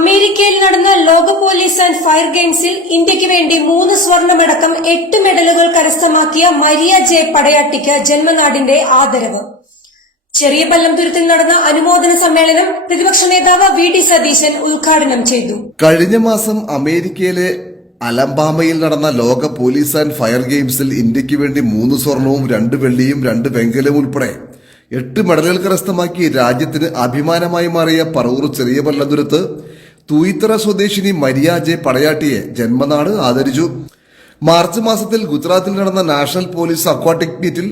അമേരിക്കയിൽ നടന്ന ലോക പോലീസ് ആൻഡ് ഫയർ ഗെയിംസിൽ ഇന്ത്യയ്ക്ക് വേണ്ടി 3 സ്വർണമടക്കം 8 മെഡലുകൾ കരസ്ഥമാക്കിയ മരിയ ജെ പടയാട്ടിക്ക് ജന്മനാടിന്റെ ആദരവ്. ചെറിയ പല്ലംതുരുത്തിൽ നടന്ന അനുമോദന സമ്മേളനം പ്രതിപക്ഷ നേതാവ് വി.ഡി. സതീശൻ ഉദ്ഘാടനം ചെയ്തു. കഴിഞ്ഞ മാസം അമേരിക്കയിലെ അലബാമയിൽ നടന്ന ലോക പോലീസ് ആൻഡ് ഫയർ ഗെയിംസിൽ ഇന്ത്യയ്ക്ക് വേണ്ടി 3 സ്വർണവും 2 വെള്ളിയും 2 വെങ്കലവും ഉൾപ്പെടെ 8 മെഡലുകൾ കരസ്ഥമാക്കി രാജ്യത്തിന് അഭിമാനമായി മാറിയ പറവൂർ ചെറിയ പല്ലംതുരുത്ത് തൂയിത്തറ സ്വദേശിനി മരിയ ജെ പടയാട്ടിയെ ജന്മനാട് ആദരിച്ചു. മാർച്ച് മാസത്തിൽ ഗുജറാത്തിൽ നടന്ന നാഷണൽ പോലീസ് അക്വാട്ടിക് മീറ്റിൽ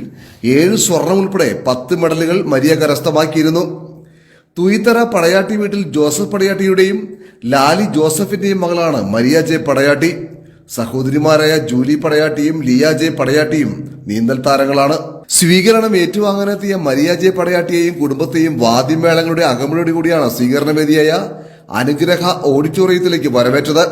7 സ്വർണം ഉൾപ്പെടെ 10 മെഡലുകൾ മരിയ കരസ്ഥമാക്കിയിരുന്നു. തൂയിത്തറ പടയാട്ടി വീട്ടിൽ ജോസഫ് പടയാട്ടിയുടെയും ലാലി ജോസഫിന്റെയും മകളാണ് മരിയ ജെ പടയാട്ടി. സഹോദരിമാരായ ജൂലി പടയാട്ടിയും ലിയ ജെ പടയാട്ടിയും നീന്തൽ താരങ്ങളാണ്. സ്വീകരണം ഏറ്റുവാങ്ങാനെത്തിയ മരിയ ജെ പടയാട്ടിയെയും കുടുംബത്തെയും വാദ്യമേളങ്ങളുടെ അകമ്പടിയോടു കൂടിയാണ് സ്വീകരണവേദിയായ അനുഗ്രഹ ഓഡിറ്റോറിയത്തിലേക്ക് വരവേറ്റത്.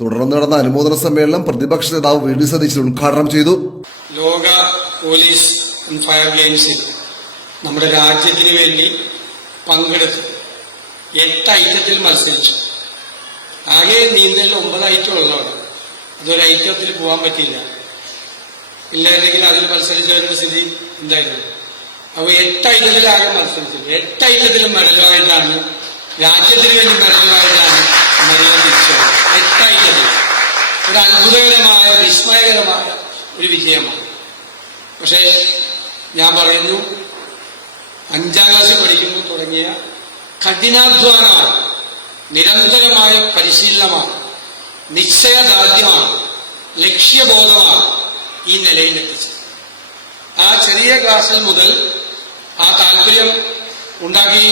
തുടർന്ന് നടന്ന അനുമോദന സമ്മേളനം പ്രതിപക്ഷ നേതാവ് വി.ഡി. സതീശൻ ഉദ്ഘാടനം ചെയ്തു. ലോക പോലീസ് ആൻഡ് ഫയർ ഗെയിംസിൽ നമ്മുടെ രാജ്യത്തിന് വേണ്ടി പങ്കെടുത്ത് 8 ഐറ്റത്തിൽ മത്സരിച്ചു. ആകെ നീന്തലിൽ 9 ഐറ്റം ഉള്ളതാണ്. അതൊരു ഐറ്റത്തിൽ പോകാൻ പറ്റിയില്ല. ഇല്ലായിരുന്നെങ്കിൽ അതിൽ മത്സരിച്ചവരുടെ സ്ഥിതി എന്തായിരുന്നു? അപ്പോൾ 8 ഐറ്റത്തിൽ ആകെ മത്സരിച്ചു. 8 ഐറ്റത്തിലും മെഡലുമായിട്ടാണ്, രാജ്യത്തിന് വേണ്ടി മെഡലുമായിട്ടാണ് മരിയ തിരിച്ചത്. 8 ഐറ്റത്തിൽ ഒരു അത്ഭുതകരമായ വിസ്മയകരമായ ഒരു വിജയമാണ്. പക്ഷേ ഞാൻ പറയുന്നു, 5ാം ക്ലാസ്സിൽ പഠിക്കുമ്പോൾ തുടങ്ങിയ കഠിനാധ്വാനമാണ്, നിരന്തരമായ പരിശീലനമാണ്, നിശ്ചയദാർഢ്യമാണ്, ലക്ഷ്യബോധമാണ് ഈ നിലയിലെത്തിച്ചത്. ആ ചെറിയ ക്ലാസ്സിൽ മുതൽ ആ താല്പര്യം ഉണ്ടാക്കി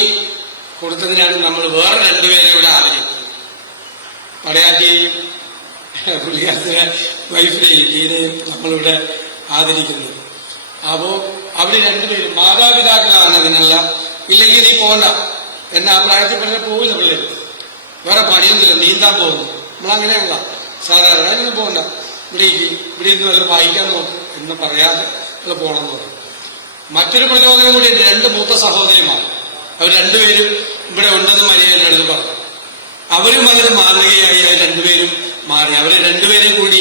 കൊടുത്തതിനാണ് നമ്മൾ വേറെ 2 പേരെ ഇവിടെ ആദരിക്കുന്നത്. പടയാട്ടിയെയും പുള്ളിക്കാരത്തിലെ വൈഫിനെയും ഇതിനെയും നമ്മളിവിടെ ആദരിക്കുന്നത്. അപ്പോ അവര് 2 പേരും മാതാപിതാക്കളാണ് അതിനുള്ള. ഇല്ലെങ്കിൽ നീ പോകണ്ട എന്നെ ആ പ്രായത്തിൽ പറഞ്ഞാൽ പോവില്ല പിള്ളേർ. വേറെ പണിയൊന്നുമില്ല, നീന്താൻ പോകുന്നു. നമ്മളങ്ങനെയല്ല സാധാരണ. അങ്ങനെ പോകണ്ട, ഇവിടെ ഇരുന്ന് വല്ല വായിക്കാൻ നോക്കും എന്ന് പറയാതെ അത് പോകണമെന്ന് പറയും. മറ്റൊരു പ്രചോദനം കൂടി 2 മൂത്ത സഹോദരിമാർ, അവർ 2 പേരും ഇവിടെ ഉണ്ടെന്ന് മരിയ എൻ്റെ അടുത്ത് പറഞ്ഞു. അവരും അതിന് മാതൃകയായി അവർ 2 പേരും മാറി. അവരെ 2 പേരെയും കൂടി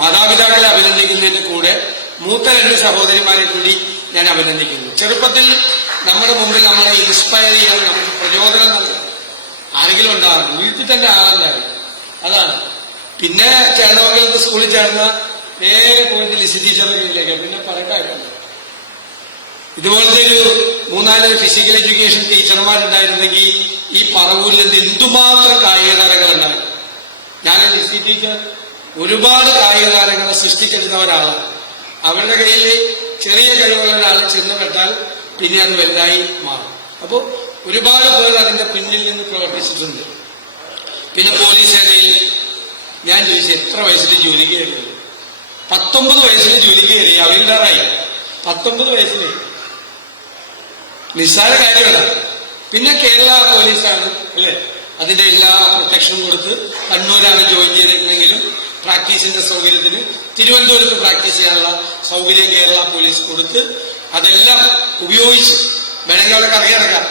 മാതാപിതാക്കളെ അഭിനന്ദിക്കുന്നതിന്റെ കൂടെ മൂത്ത 2 സഹോദരിമാരെ കൂടി ഞാൻ അഭിനന്ദിക്കുന്നു. ചെറുപ്പത്തിൽ നമ്മുടെ മുമ്പിൽ നമ്മളെ ഇൻസ്പയർ ചെയ്യാൻ, നമുക്ക് പ്രചോദനം നൽകാൻ ആരെങ്കിലും ഉണ്ടാകും. വീട്ടിൽ തന്നെ ആളല്ലായിരുന്നു. അതാണ്. പിന്നെ ചേർന്നവർക്ക് സ്കൂളിൽ ചേർന്ന നേരെ പോയിട്ട് ലിസി ടീച്ചറുടെ കീഴിലേക്ക്. പിന്നെ പറയണ്ടായിരുന്നു. ഇതുപോലത്തെ ഒരു 3-4 ഫിസിക്കൽ എഡ്യൂക്കേഷൻ ടീച്ചർമാരുണ്ടായിരുന്നെങ്കിൽ ഈ പറവൂരിൽ നിന്ന് എന്തുമാത്രം കായിക താരങ്ങൾ ഉണ്ടായിരുന്നു. ഞാൻ ലിസി ടീച്ചർ ഒരുപാട് കായിക താരങ്ങളെ സൃഷ്ടിച്ചെടുത്ത ഒരാളാണ്. അവരുടെ കയ്യിൽ ചെറിയ കഴിവുള്ള ഒരാൾ ചെന്ന് പെട്ടാൽ പിന്നെ അത് വലുതായി മാറും. അപ്പോൾ ഒരുപാട് പേർ അതിന്റെ പിന്നിൽ നിന്ന് പ്രവർത്തിച്ചിട്ടുണ്ട്. പിന്നെ പോലീസ് സേനയിൽ ഞാൻ ചോദിച്ചു, എത്ര വയസ്സിൽ ജോലിക്ക് കയറിയത്? 19 വയസ്സിൽ ജോലിക്ക് കയറി. അവരില്ലാതായി 19 വയസ്സിൽ. നിസ്സാര കാര്യമല്ല. പിന്നെ കേരള പോലീസാണ് അല്ലേ, അതിന്റെ എല്ലാ പ്രൊട്ടക്ഷനും കൊടുത്ത്. കണ്ണൂരാണ് ജോയിൻ ചെയ്തിരുന്നെങ്കിലും പ്രാക്ടീസിന്റെ സൗകര്യത്തിന് തിരുവനന്തപുരത്ത് പ്രാക്ടീസ് ചെയ്യാനുള്ള സൗകര്യം കേരള പോലീസ് കൊടുത്ത് അതെല്ലാം ഉപയോഗിച്ച് വേണമെങ്കിൽ അവിടെ കറങ്ങിയിറക്കാം.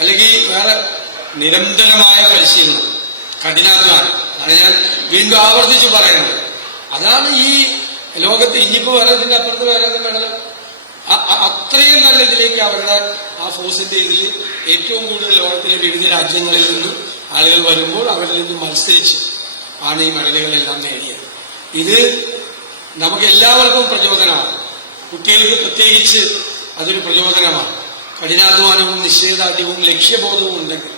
അല്ലെങ്കിൽ വേറെ നിരന്തരമായ പരിശീലനം, കഠിനാധ്വാനം. അത് ഞാൻ വീണ്ടും ആവർത്തിച്ച് പറയുന്നത്. അതാണ് ഈ ലോകത്ത് ഇനിയിപ്പോ വരതിന്റെ അപ്പുറത്ത് വരതിന്റെ മെഡൽ. അത്രയും നല്ല ഇതിലേക്ക് അവരുടെ ആ ഫോഴ്സിന്റെ ഇതിൽ ഏറ്റവും കൂടുതൽ ലോകത്തിലെ വിവിധ രാജ്യങ്ങളിൽ നിന്ന് ആളുകൾ വരുമ്പോൾ അവരിൽ നിന്ന് മത്സരിച്ച് ആണ് ഈ മെഡലുകളെല്ലാം നേടിയത്. ഇത് നമുക്ക് എല്ലാവർക്കും പ്രചോദനമാണ്. കുട്ടികൾക്ക് പ്രത്യേകിച്ച് അതൊരു പ്രചോദനമാണ്. കഠിനാധ്വാനവും നിശ്ചയദാർഢ്യവും ലക്ഷ്യബോധവും ഉണ്ടെങ്കിൽ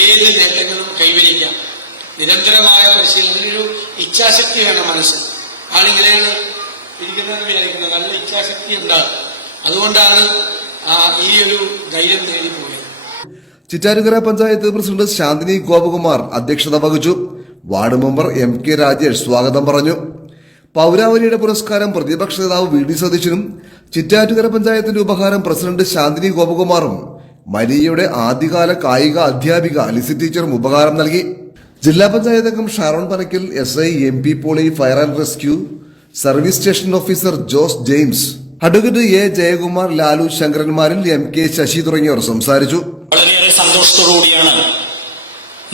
ഏത് നേട്ടങ്ങളും കൈവരിക്കാം. നിരന്തരമായ പരിശീലനം, അതിനൊരു ഇച്ഛാശക്തി വേണം മനസ്സിൽ. ആളിങ്ങനെയാണ് ഇരിക്കുന്നതെന്ന് വിചാരിക്കുന്നത്, നല്ല ഇച്ഛാശക്തി ഉണ്ടാകും. അതുകൊണ്ടാണ് ഈ ഒരു ധൈര്യം നേടിപ്പോയത്. ചിറ്റാറ്റുകര പഞ്ചായത്ത് പ്രസിഡന്റ് ശാന്തിനി ഗോപകുമാർ അധ്യക്ഷത വഹിച്ചു. വാർഡ് മെമ്പർ MK രാജേഷ് സ്വാഗതം പറഞ്ഞു. പൗരാവലിയുടെ പുരസ്കാരം പ്രതിപക്ഷ നേതാവ് VD സതീശനും ചിറ്റാറ്റുകര പഞ്ചായത്തിന്റെ ഉപഹാരം പ്രസിഡന്റ് ശാന്തിനി ഗോപകുമാറും മരിയയുടെ ആദ്യകാല കായിക അധ്യാപിക ലിസി ടീച്ചറും ഉപഹാരം നൽകി. ജില്ലാ പഞ്ചായത്ത് അംഗം Sharon Panakkal, SI MP Poly, fire and rescue service station officer Jose James, advocate A Jayakumar, Lalu ശങ്കരന്മാരിൽ, MK ശശി തുടങ്ങിയവർ സംസാരിച്ചു. വളരെയേറെ സന്തോഷത്തോടുകൂടിയാണ്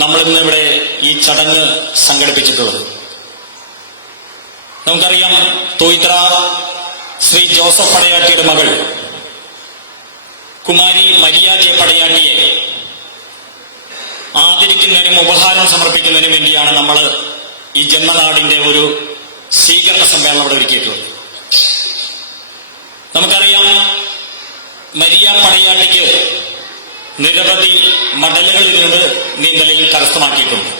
നമ്മൾ ഇന്ന് ഇവിടെ ഈ ചടങ്ങ് സംഘടിപ്പിച്ചിട്ടുള്ളത്. നമുക്കറിയാം, തോയ്ത്ര ശ്രീ ജോസഫ് പടയാട്ടിയുടെ മകൾ കുമാരി മരിയ ജെ പടയാട്ടിയെ ആദരിക്കുന്നതിനും ഉപഹാരം സമർപ്പിക്കുന്നതിനും വേണ്ടിയാണ് നമ്മൾ ഈ ജന്മനാടിന്റെ ഒരു സ്വീകരണ സമ്മേളനം അവിടെ ഒരുക്കിയിട്ടുള്ളത്. നമുക്കറിയാം, മരിയ പടയാട്ടിക്ക് നിരവധി മെഡലുകളിൽ നിന്ന് നീന്തലിൽ കരസ്ഥമാക്കിയിട്ടുണ്ട്.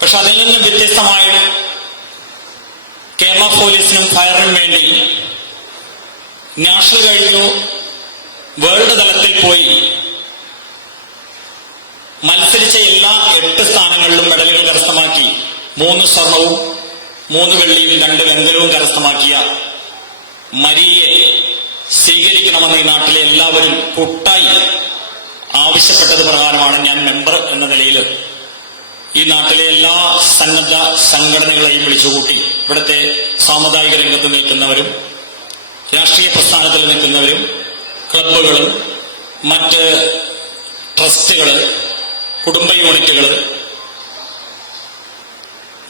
പക്ഷെ അതിൽ നിന്നും വ്യത്യസ്തമായ കേരള പോലീസിനും ഫയറിനും വേണ്ടി നാഷണൽ കഴിഞ്ഞു വേൾഡ് തലത്തിൽ പോയി മത്സരിച്ച എല്ലാ 8 സ്ഥാനങ്ങളിലും മെഡലുകൾ കരസ്ഥമാക്കി 3 സ്വർണവും 3 വെള്ളിയും 2 വെങ്കലവും കരസ്ഥമാക്കിയ മരിയെ സ്വീകരിക്കണമെന്ന് ഈ നാട്ടിലെ എല്ലാവരും കൂട്ടായി ആവശ്യപ്പെട്ടത് പ്രകാരമാണ് ഞാൻ മെമ്പർ എന്ന നിലയിൽ ഈ നാട്ടിലെ എല്ലാ സന്നദ്ധ സംഘടനകളെയും വിളിച്ചുകൂട്ടി ഇവിടുത്തെ സാമുദായിക രംഗത്ത് നിൽക്കുന്നവരും രാഷ്ട്രീയ പ്രസ്ഥാനത്തിൽ നിൽക്കുന്നവരും ക്ലബ്ബുകളും മറ്റ് ട്രസ്റ്റുകള്, കുടുംബ യൂണിറ്റുകള്,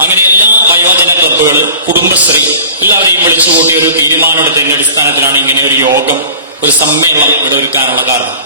അങ്ങനെ എല്ലാ വയോജന ക്ലബ്ബുകൾ, കുടുംബശ്രീ എല്ലാവരെയും വിളിച്ചുകൂട്ടി ഒരു തീരുമാനമെടുത്തതിന്റെ അടിസ്ഥാനത്തിലാണ് ഇങ്ങനെ ഒരു യോഗം, ഒരു സമ്മേളനം ഇവിടെ ഒരുക്കാനുള്ള കാരണം.